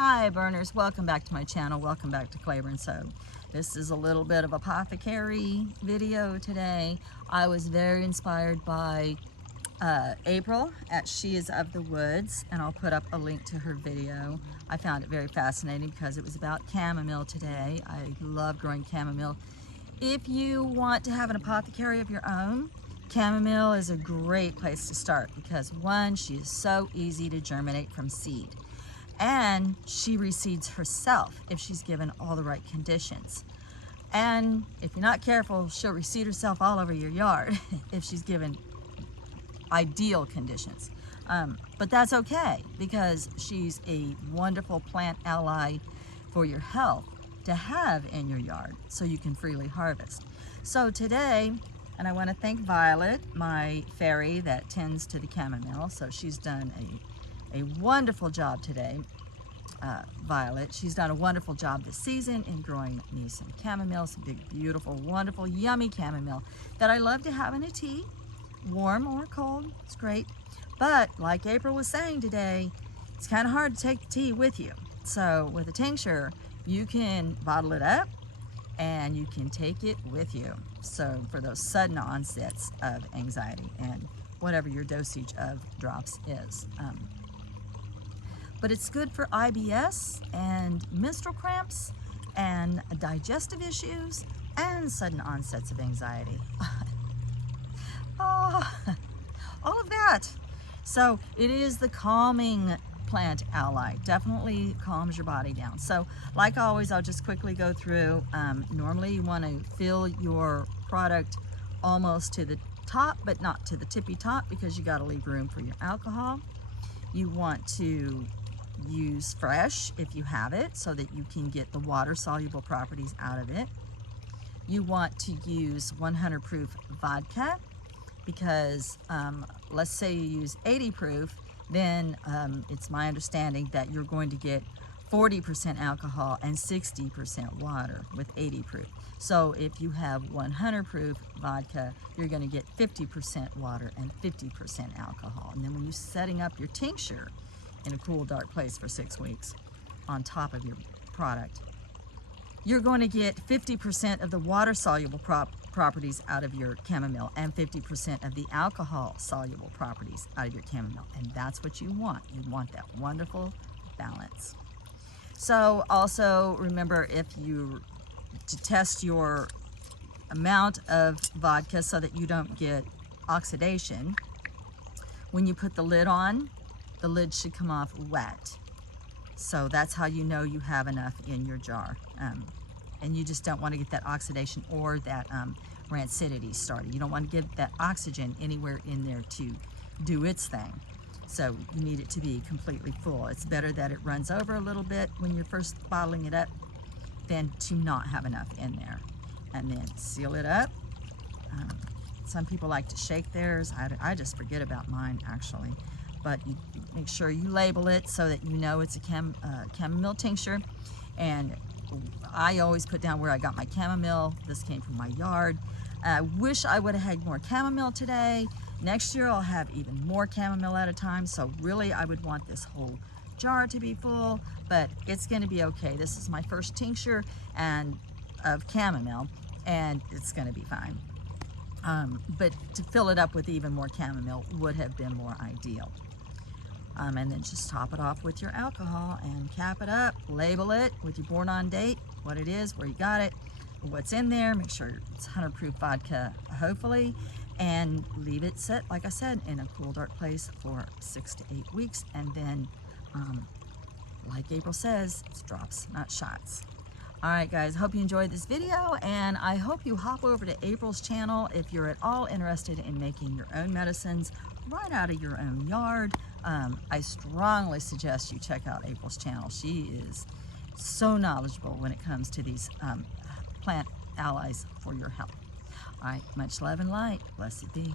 Hi burners, welcome back to my channel. Welcome back to Claiborne Soap. This is a little bit of apothecary video today. I was very inspired by April at She Is of the Woods, and I'll put up a link to her video. I found it very fascinating because it was about chamomile today. I love growing chamomile. If you want to have an apothecary of your own, chamomile is a great place to start because one, she is so easy to germinate from seed. And she reseeds herself if she's given all the right conditions. And if you're not careful, she'll reseed herself all over your yard if she's given ideal conditions. But that's okay because she's a wonderful plant ally for your health to have in your yard so you can freely harvest. So today, and I want to thank Violet, my fairy that tends to the chamomile. So she's done a wonderful job today. Violet, she's done a wonderful job this season in growing me some chamomile, some big, beautiful, wonderful, yummy chamomile that I love to have in a tea, warm or cold, it's great. But like April was saying today, it's kind of hard to take the tea with you. So with a tincture, you can bottle it up and you can take it with you. So for those sudden onsets of anxiety and whatever your dosage of drops is. But it's good for IBS and menstrual cramps and digestive issues and sudden onsets of anxiety. Oh, all of that. So it is the calming plant ally. Definitely calms your body down. So like always, I'll just quickly go through. Normally you want to fill your product almost to the top, but not to the tippy top because you got to leave room for your alcohol. You want to use fresh if you have it so that you can get the water soluble properties out of it. You want to use 100 proof vodka because let's say you use 80 proof, then it's my understanding that you're going to get 40% alcohol and 60% water with 80 proof. So if you have 100 proof vodka, you're going to get 50% water and 50% alcohol. And then when you're setting up your tincture in a cool, dark place for 6 weeks on top of your product, you're going to get 50% of the water soluble properties out of your chamomile and 50% of the alcohol soluble properties out of your chamomile. And that's what you want. You want that wonderful balance. So also remember, if you to test your amount of vodka so that you don't get oxidation, when you put the lid on, the lid should come off wet. So that's how you know you have enough in your jar. And you just don't want to get that oxidation or that rancidity started. You don't want to get that oxygen anywhere in there to do its thing. So you need it to be completely full. It's better that it runs over a little bit when you're first bottling it up than to not have enough in there. And then seal it up. Some people like to shake theirs. I just forget about mine actually. But you make sure you label it so that you know it's a chamomile tincture. And I always put down where I got my chamomile. This came from my yard. I wish I would have had more chamomile today. Next year I'll have even more chamomile at a time. So really I would want this whole jar to be full, but it's going to be okay. This is my first tincture of chamomile, and it's going to be fine. But to fill it up with even more chamomile would have been more ideal. And then just top it off with your alcohol and cap it up, label it with your born on date, what it is, where you got it, what's in there, make sure it's 100 proof vodka, hopefully, and leave it set, like I said, in a cool, dark place for 6 to 8 weeks. And then, like April says, it's drops, not shots. All right, guys, hope you enjoyed this video, and I hope you hop over to April's channel if you're at all interested in making your own medicines right out of your own yard. I strongly suggest you check out April's channel. She is so knowledgeable when it comes to these plant allies for your health. All right, much love and light. Blessed be.